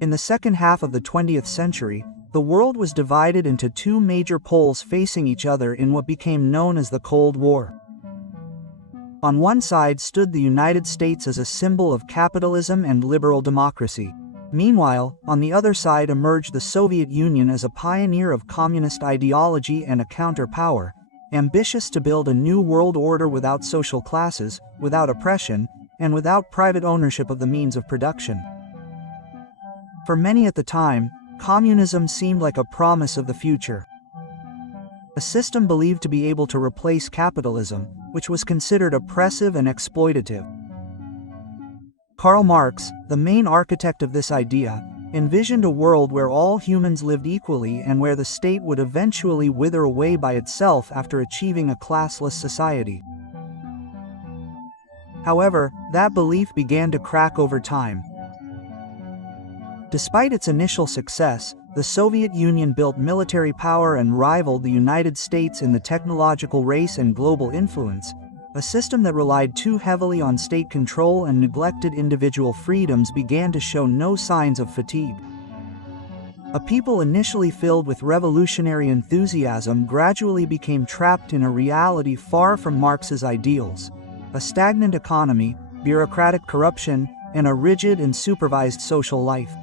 In the second half of the 20th century, the world was divided into two major poles facing each other in what became known as the Cold War. On one side stood the United States as a symbol of capitalism and liberal democracy. Meanwhile, on the other side emerged the Soviet Union as a pioneer of communist ideology and a counterpower, ambitious to build a new world order without social classes, without oppression, and without private ownership of the means of production. For many at the time, communism seemed like a promise of the future. A system believed to be able to replace capitalism, which was considered oppressive and exploitative. Karl Marx, the main architect of this idea, envisioned a world where all humans lived equally and where the state would eventually wither away by itself after achieving a classless society. However, that belief began to crack over time. Despite its initial success, the Soviet Union built military power and rivaled the United States in the technological race and global influence, a system that relied too heavily on state control and neglected individual freedoms began to show no signs of fatigue. A people initially filled with revolutionary enthusiasm gradually became trapped in a reality far from Marx's ideals: a stagnant economy, bureaucratic corruption, and a rigid and supervised social life.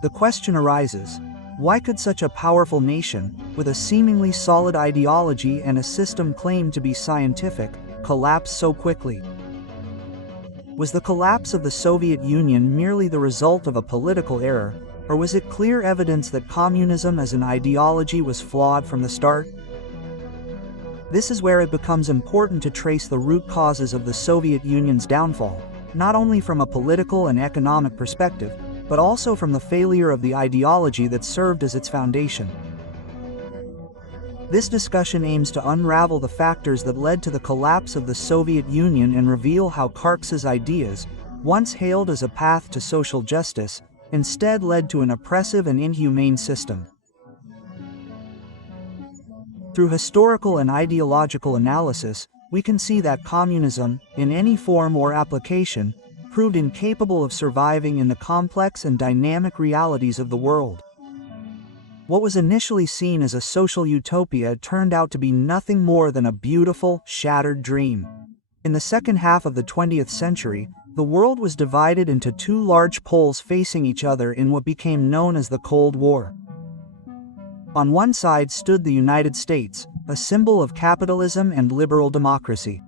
The question arises, why could such a powerful nation, with a seemingly solid ideology and a system claimed to be scientific, collapse so quickly? Was the collapse of the Soviet Union merely the result of a political error, or was it clear evidence that communism as an ideology was flawed from the start? This is where it becomes important to trace the root causes of the Soviet Union's downfall, not only from a political and economic perspective, but also from the failure of the ideology that served as its foundation. This discussion aims to unravel the factors that led to the collapse of the Soviet Union and reveal how Marx's ideas, once hailed as a path to social justice, instead led to an oppressive and inhumane system. Through historical and ideological analysis, we can see that communism, in any form or application, proved incapable of surviving in the complex and dynamic realities of the world. What was initially seen as a social utopia turned out to be nothing more than a beautiful, shattered dream. In the second half of the 20th century, the world was divided into two large poles facing each other in what became known as the Cold War. On one side stood the United States, a symbol of capitalism and liberal democracy.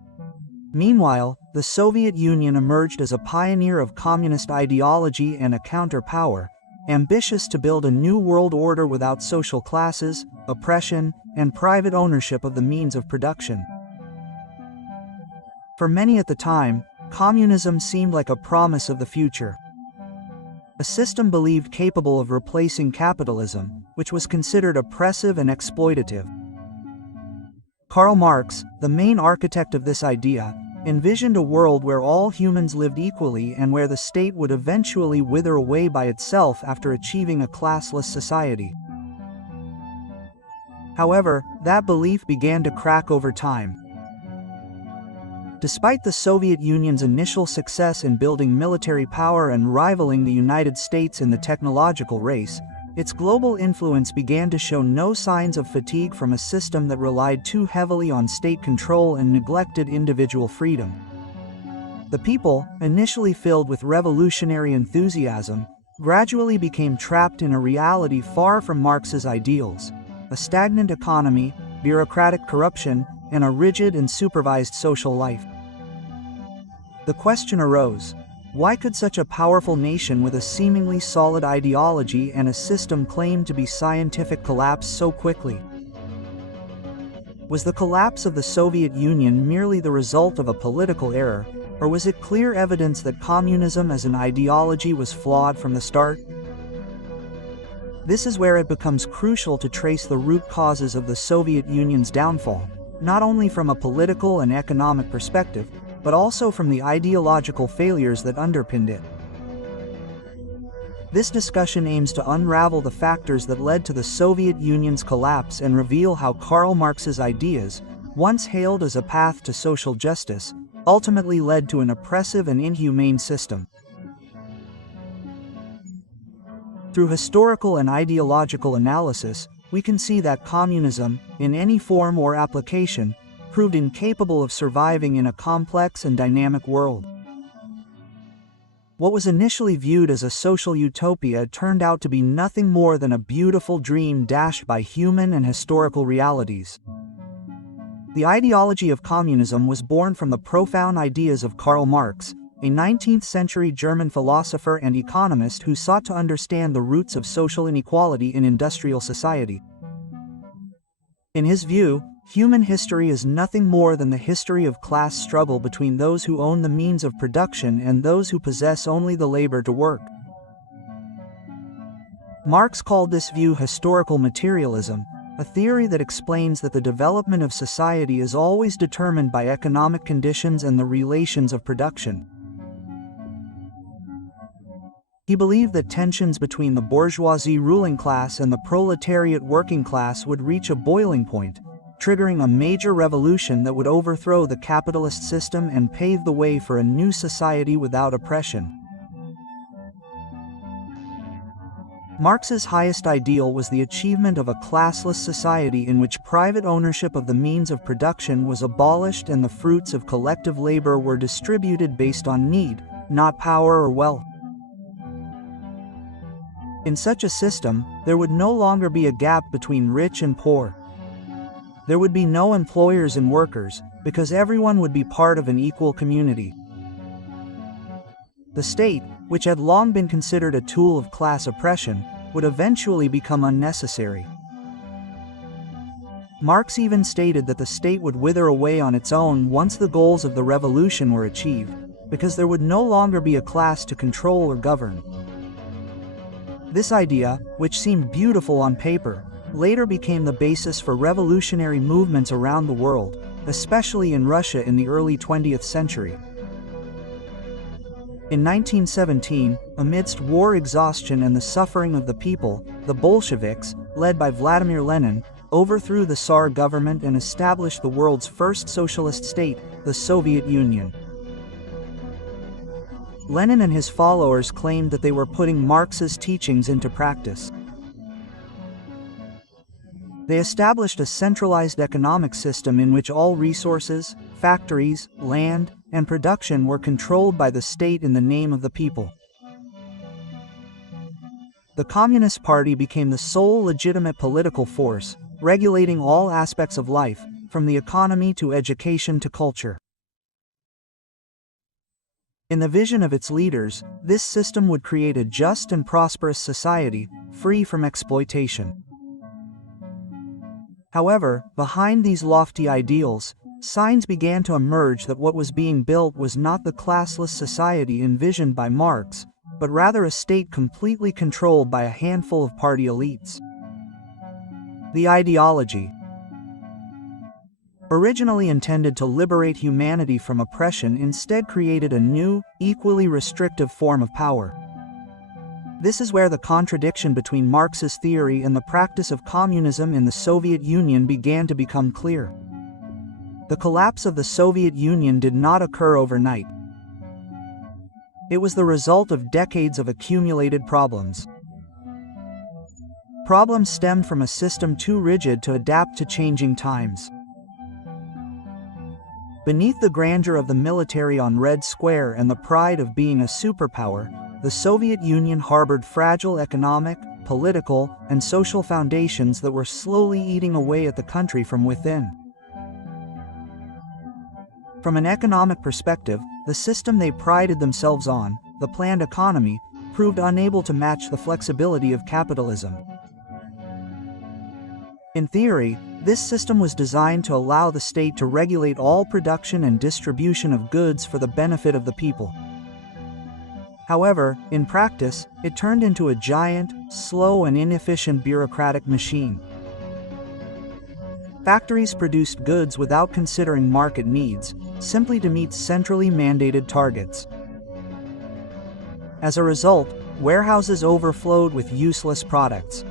Meanwhile, the Soviet Union emerged as a pioneer of communist ideology and a counterpower, ambitious to build a new world order without social classes, oppression, and private ownership of the means of production. For many at the time, communism seemed like a promise of the future. A system believed capable of replacing capitalism, which was considered oppressive and exploitative. Karl Marx, the main architect of this idea, envisioned a world where all humans lived equally and where the state would eventually wither away by itself after achieving a classless society. However, that belief began to crack over time. Despite the Soviet Union's initial success in building military power and rivaling the United States in the technological race, its global influence began to show no signs of fatigue from a system that relied too heavily on state control and neglected individual freedom. The people, initially filled with revolutionary enthusiasm, gradually became trapped in a reality far from Marx's ideals: a stagnant economy, bureaucratic corruption, and a rigid and supervised social life. The question arose, why could such a powerful nation with a seemingly solid ideology and a system claimed to be scientific collapse so quickly? Was the collapse of the Soviet Union merely the result of a political error, or was it clear evidence that communism as an ideology was flawed from the start? This is where it becomes crucial to trace the root causes of the Soviet Union's downfall, not only from a political and economic perspective, but also from the ideological failures that underpinned it. This discussion aims to unravel the factors that led to the Soviet Union's collapse and reveal how Karl Marx's ideas, once hailed as a path to social justice, ultimately led to an oppressive and inhumane system. Through historical and ideological analysis, we can see that communism, in any form or application, proved incapable of surviving in a complex and dynamic world. What was initially viewed as a social utopia turned out to be nothing more than a beautiful dream dashed by human and historical realities. The ideology of communism was born from the profound ideas of Karl Marx, a 19th-century German philosopher and economist who sought to understand the roots of social inequality in industrial society. In his view, human history is nothing more than the history of class struggle between those who own the means of production and those who possess only the labor to work. Marx called this view historical materialism, a theory that explains that the development of society is always determined by economic conditions and the relations of production. He believed that tensions between the bourgeoisie ruling class and the proletariat working class would reach a boiling point, triggering a major revolution that would overthrow the capitalist system and pave the way for a new society without oppression. Marx's highest ideal was the achievement of a classless society in which private ownership of the means of production was abolished and the fruits of collective labor were distributed based on need, not power or wealth. In such a system, there would no longer be a gap between rich and poor. There would be no employers and workers, because everyone would be part of an equal community. The state, which had long been considered a tool of class oppression, would eventually become unnecessary. Marx even stated that the state would wither away on its own once the goals of the revolution were achieved, because there would no longer be a class to control or govern. This idea, which seemed beautiful on paper, later became the basis for revolutionary movements around the world, especially in Russia in the early 20th century. In 1917, amidst war exhaustion and the suffering of the people, the Bolsheviks, led by Vladimir Lenin, overthrew the Tsar government and established the world's first socialist state, the Soviet Union. Lenin and his followers claimed that they were putting Marx's teachings into practice. They established a centralized economic system in which all resources, factories, land, and production were controlled by the state in the name of the people. The Communist Party became the sole legitimate political force, regulating all aspects of life, from the economy to education to culture. In the vision of its leaders, this system would create a just and prosperous society, free from exploitation. However, behind these lofty ideals, signs began to emerge that what was being built was not the classless society envisioned by Marx, but rather a state completely controlled by a handful of party elites. The ideology, originally intended to liberate humanity from oppression, instead created a new, equally restrictive form of power. This is where the contradiction between Marx's theory and the practice of communism in the Soviet Union began to become clear. The collapse of the Soviet Union did not occur overnight. It was the result of decades of accumulated problems. Problems stemmed from a system too rigid to adapt to changing times. Beneath the grandeur of the military on Red Square and the pride of being a superpower, the Soviet Union harbored fragile economic, political, and social foundations that were slowly eating away at the country from within. From an economic perspective, the system they prided themselves on, the planned economy, proved unable to match the flexibility of capitalism. In theory, this system was designed to allow the state to regulate all production and distribution of goods for the benefit of the people. However, in practice, it turned into a giant, slow and inefficient bureaucratic machine. Factories produced goods without considering market needs, simply to meet centrally mandated targets. As a result, warehouses overflowed with useless products.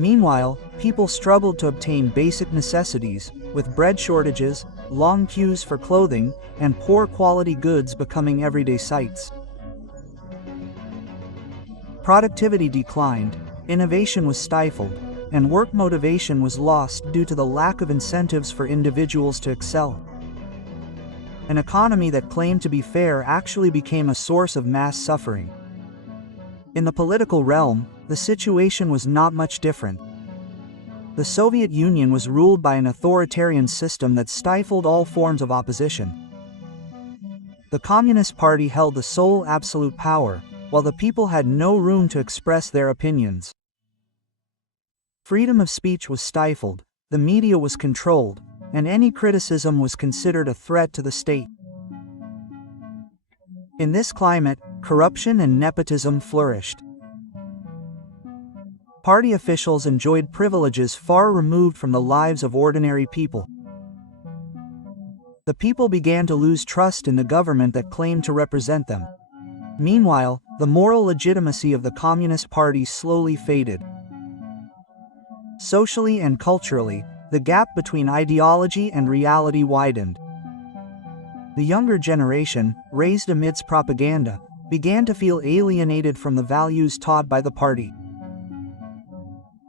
Meanwhile, people struggled to obtain basic necessities, with bread shortages, long queues for clothing, and poor quality goods becoming everyday sights. Productivity declined, innovation was stifled, and work motivation was lost due to the lack of incentives for individuals to excel. An economy that claimed to be fair actually became a source of mass suffering. In the political realm, the situation was not much different. The Soviet Union was ruled by an authoritarian system that stifled all forms of opposition. The Communist Party held the sole absolute power, while the people had no room to express their opinions. Freedom of speech was stifled, the media was controlled, and any criticism was considered a threat to the state. In this climate, corruption and nepotism flourished. Party officials enjoyed privileges far removed from the lives of ordinary people. The people began to lose trust in the government that claimed to represent them. Meanwhile, the moral legitimacy of the Communist Party slowly faded. Socially and culturally, the gap between ideology and reality widened. The younger generation, raised amidst propaganda, began to feel alienated from the values taught by the party.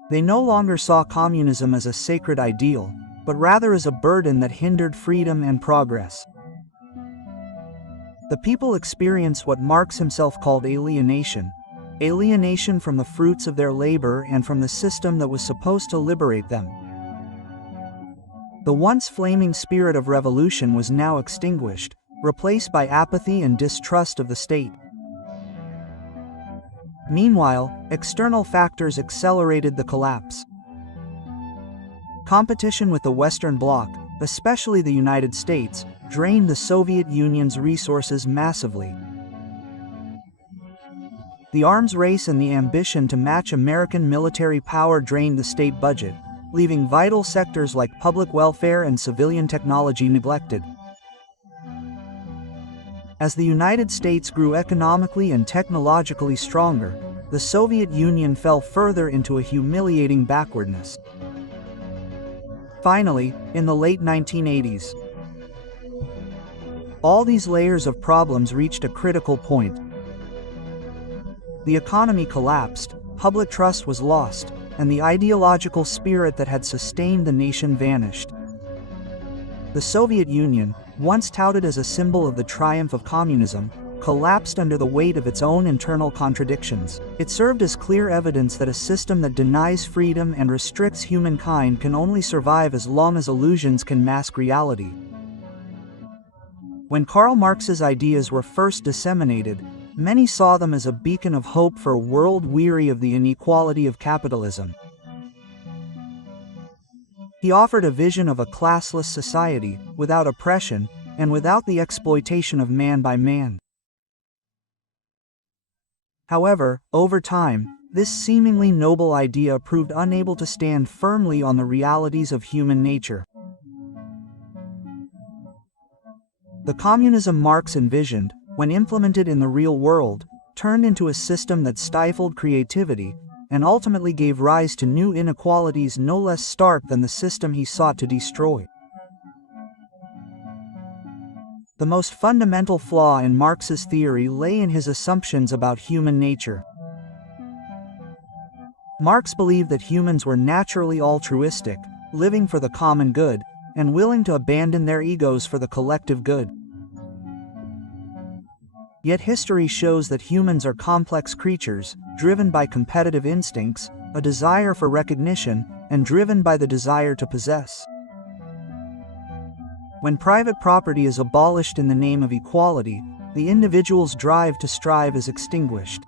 They no longer saw communism as a sacred ideal, but rather as a burden that hindered freedom and progress. The people experienced what Marx himself called alienation from the fruits of their labor and from the system that was supposed to liberate them. The once flaming spirit of revolution was now extinguished, replaced by apathy and distrust of the state. Meanwhile, external factors accelerated the collapse. Competition with the Western Bloc, especially the United States, drained the Soviet Union's resources massively. The arms race and the ambition to match American military power drained the state budget, leaving vital sectors like public welfare and civilian technology neglected. As the United States grew economically and technologically stronger, the Soviet Union fell further into a humiliating backwardness. Finally, in the late 1980s, all these layers of problems reached a critical point. The economy collapsed, public trust was lost, and the ideological spirit that had sustained the nation vanished. The Soviet Union, once touted as a symbol of the triumph of communism, collapsed under the weight of its own internal contradictions. It served as clear evidence that a system that denies freedom and restricts humankind can only survive as long as illusions can mask reality. When Karl Marx's ideas were first disseminated, many saw them as a beacon of hope for a world weary of the inequality of capitalism. He offered a vision of a classless society, without oppression, and without the exploitation of man by man. However, over time, this seemingly noble idea proved unable to stand firmly on the realities of human nature. The communism Marx envisioned, when implemented in the real world, turned into a system that stifled creativity, and ultimately gave rise to new inequalities no less stark than the system he sought to destroy. The most fundamental flaw in Marx's theory lay in his assumptions about human nature. Marx believed that humans were naturally altruistic, living for the common good, and willing to abandon their egos for the collective good. Yet history shows that humans are complex creatures, driven by competitive instincts, a desire for recognition, and driven by the desire to possess. When private property is abolished in the name of equality, the individual's drive to strive is extinguished.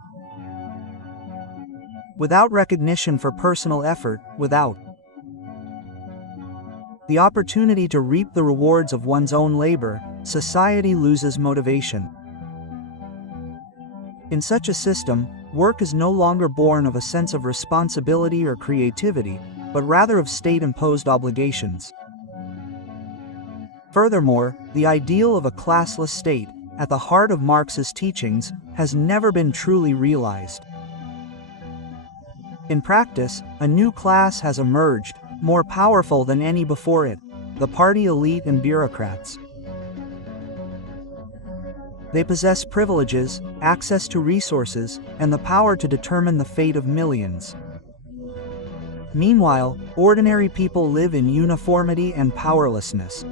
Without recognition for personal effort, without the opportunity to reap the rewards of one's own labor, society loses motivation. In such a system, work is no longer born of a sense of responsibility or creativity, but rather of state-imposed obligations. Furthermore, the ideal of a classless state, at the heart of Marx's teachings, has never been truly realized. In practice, a new class has emerged, more powerful than any before it: the party elite and bureaucrats. They possess privileges, access to resources, and the power to determine the fate of millions. Meanwhile, ordinary people live in uniformity and powerlessness.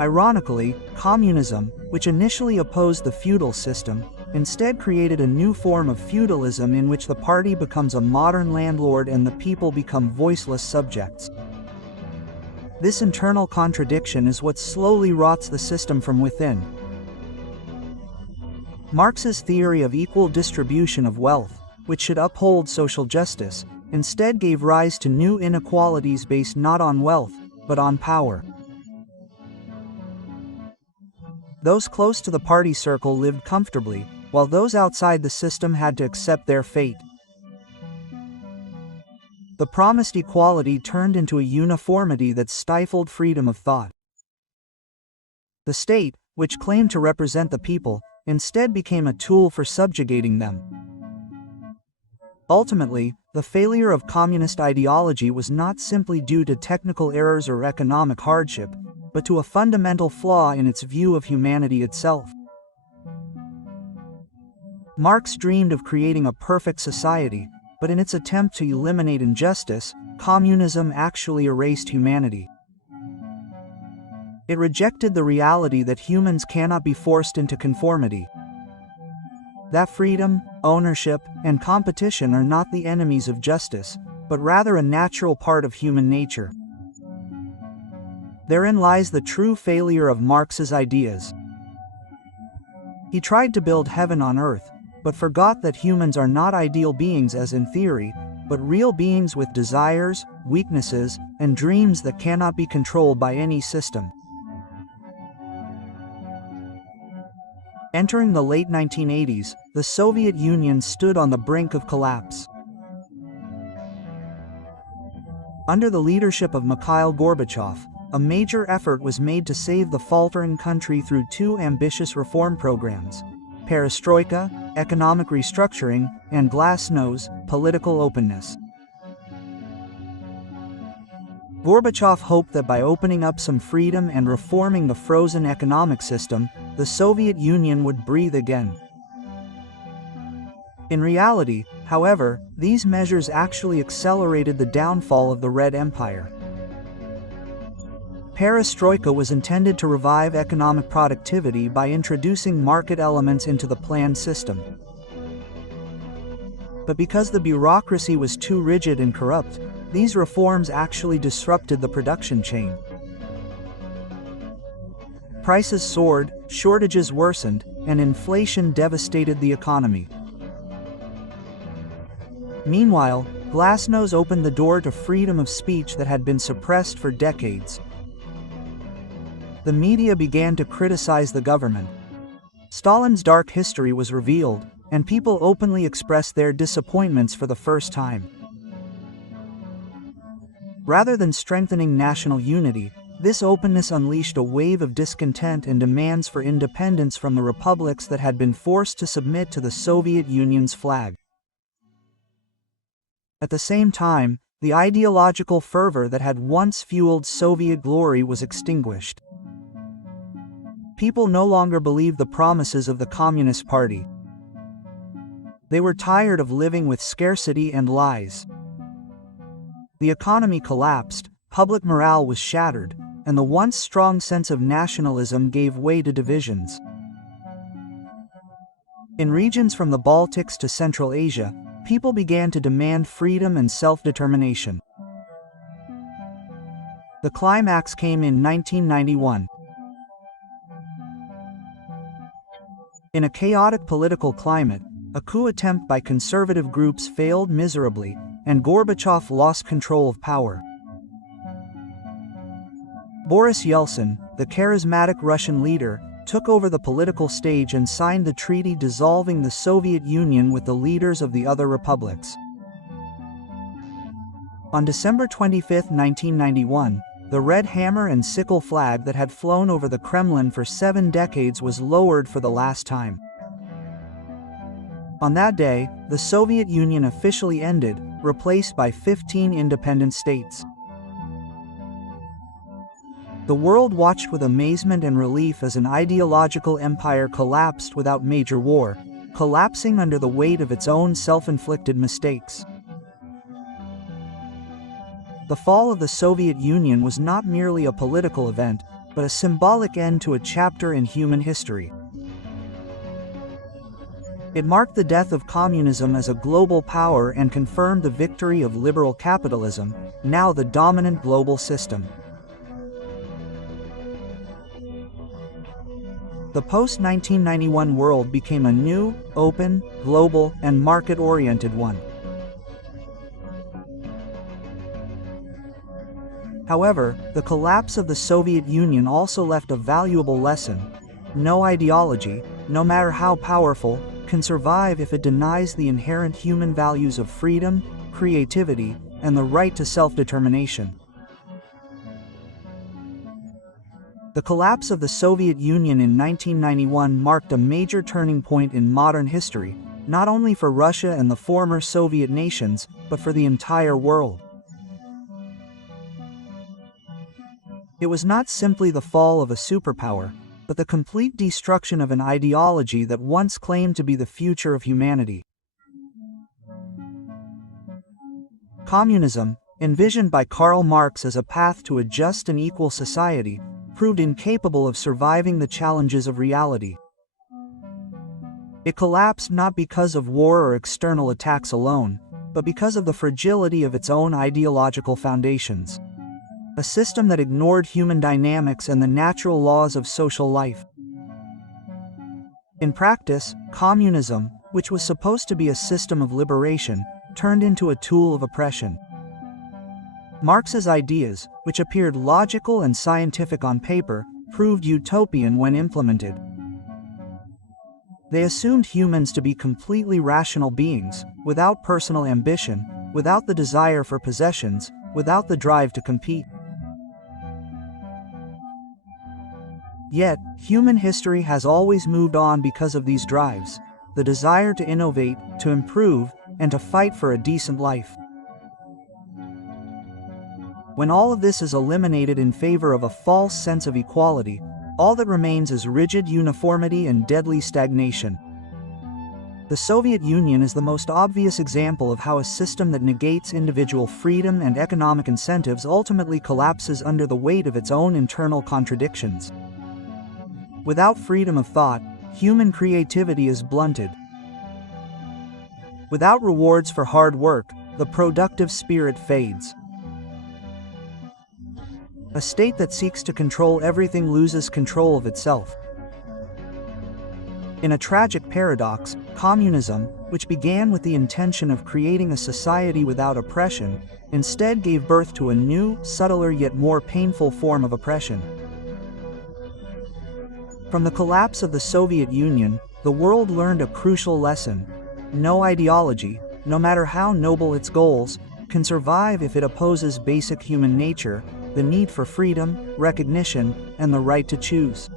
Ironically, communism, which initially opposed the feudal system, instead created a new form of feudalism in which the party becomes a modern landlord and the people become voiceless subjects. This internal contradiction is what slowly rots the system from within. Marx's theory of equal distribution of wealth, which should uphold social justice, instead gave rise to new inequalities based not on wealth, but on power. Those close to the party circle lived comfortably, while those outside the system had to accept their fate. The promised equality turned into a uniformity that stifled freedom of thought. The state, which claimed to represent the people, instead became a tool for subjugating them. Ultimately, the failure of communist ideology was not simply due to technical errors or economic hardship, but to a fundamental flaw in its view of humanity itself. Marx dreamed of creating a perfect society, but in its attempt to eliminate injustice, communism actually erased humanity. It rejected the reality that humans cannot be forced into conformity. That freedom, ownership, and competition are not the enemies of justice, but rather a natural part of human nature. Therein lies the true failure of Marx's ideas. He tried to build heaven on earth, but forgot that humans are not ideal beings as in theory, but real beings with desires, weaknesses, and dreams that cannot be controlled by any system. Entering the late 1980s, the Soviet Union stood on the brink of collapse. Under the leadership of Mikhail Gorbachev, a major effort was made to save the faltering country through two ambitious reform programs: perestroika, economic restructuring, and glasnost, political openness. Gorbachev hoped that by opening up some freedom and reforming the frozen economic system, the Soviet Union would breathe again. In reality, however, these measures actually accelerated the downfall of the Red Empire. Perestroika was intended to revive economic productivity by introducing market elements into the planned system. But because the bureaucracy was too rigid and corrupt, these reforms actually disrupted the production chain. Prices soared, shortages worsened, and inflation devastated the economy. Meanwhile, glasnost opened the door to freedom of speech that had been suppressed for decades. The media began to criticize the government. Stalin's dark history was revealed, and people openly expressed their disappointments for the first time. Rather than strengthening national unity, this openness unleashed a wave of discontent and demands for independence from the republics that had been forced to submit to the Soviet Union's flag. At the same time, the ideological fervor that had once fueled Soviet glory was extinguished. People no longer believed the promises of the Communist Party. They were tired of living with scarcity and lies. The economy collapsed, public morale was shattered, and the once strong sense of nationalism gave way to divisions. In regions from the Baltics to Central Asia, people began to demand freedom and self-determination. The climax came in 1991. In a chaotic political climate, a coup attempt by conservative groups failed miserably, and Gorbachev lost control of power. Boris Yeltsin, the charismatic Russian leader, took over the political stage and signed the treaty dissolving the Soviet Union with the leaders of the other republics. On December 25, 1991, the red hammer and sickle flag that had flown over the Kremlin for 7 decades was lowered for the last time. On that day, the Soviet Union officially ended, replaced by 15 independent states. The world watched with amazement and relief as an ideological empire collapsed without major war, collapsing under the weight of its own self-inflicted mistakes. The fall of the Soviet Union was not merely a political event, but a symbolic end to a chapter in human history. It marked the death of communism as a global power and confirmed the victory of liberal capitalism, now the dominant global system. The post-1991 world became a new, open, global, and market-oriented one. However, the collapse of the Soviet Union also left a valuable lesson. No ideology, no matter how powerful, can survive if it denies the inherent human values of freedom, creativity, and the right to self-determination. The collapse of the Soviet Union in 1991 marked a major turning point in modern history, not only for Russia and the former Soviet nations, but for the entire world. It was not simply the fall of a superpower, but the complete destruction of an ideology that once claimed to be the future of humanity. Communism, envisioned by Karl Marx as a path to a just and equal society, proved incapable of surviving the challenges of reality. It collapsed not because of war or external attacks alone, but because of the fragility of its own ideological foundations. A system that ignored human dynamics and the natural laws of social life. In practice, communism, which was supposed to be a system of liberation, turned into a tool of oppression. Marx's ideas, which appeared logical and scientific on paper, proved utopian when implemented. They assumed humans to be completely rational beings, without personal ambition, without the desire for possessions, without the drive to compete. Yet, human history has always moved on because of these drives, the desire to innovate, to improve, and to fight for a decent life. When all of this is eliminated in favor of a false sense of equality, all that remains is rigid uniformity and deadly stagnation. The Soviet Union is the most obvious example of how a system that negates individual freedom and economic incentives ultimately collapses under the weight of its own internal contradictions. Without freedom of thought, human creativity is blunted. Without rewards for hard work, the productive spirit fades. A state that seeks to control everything loses control of itself. In a tragic paradox, communism, which began with the intention of creating a society without oppression, instead gave birth to a new, subtler yet more painful form of oppression. From the collapse of the Soviet Union, the world learned a crucial lesson. No ideology, no matter how noble its goals, can survive if it opposes basic human nature, the need for freedom, recognition, and the right to choose.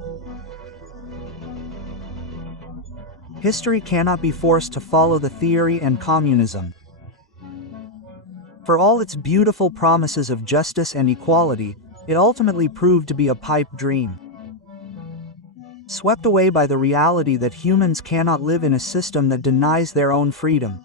History cannot be forced to follow the theory and communism. For all its beautiful promises of justice and equality, it ultimately proved to be a pipe dream. Swept away by the reality that humans cannot live in a system that denies their own freedom.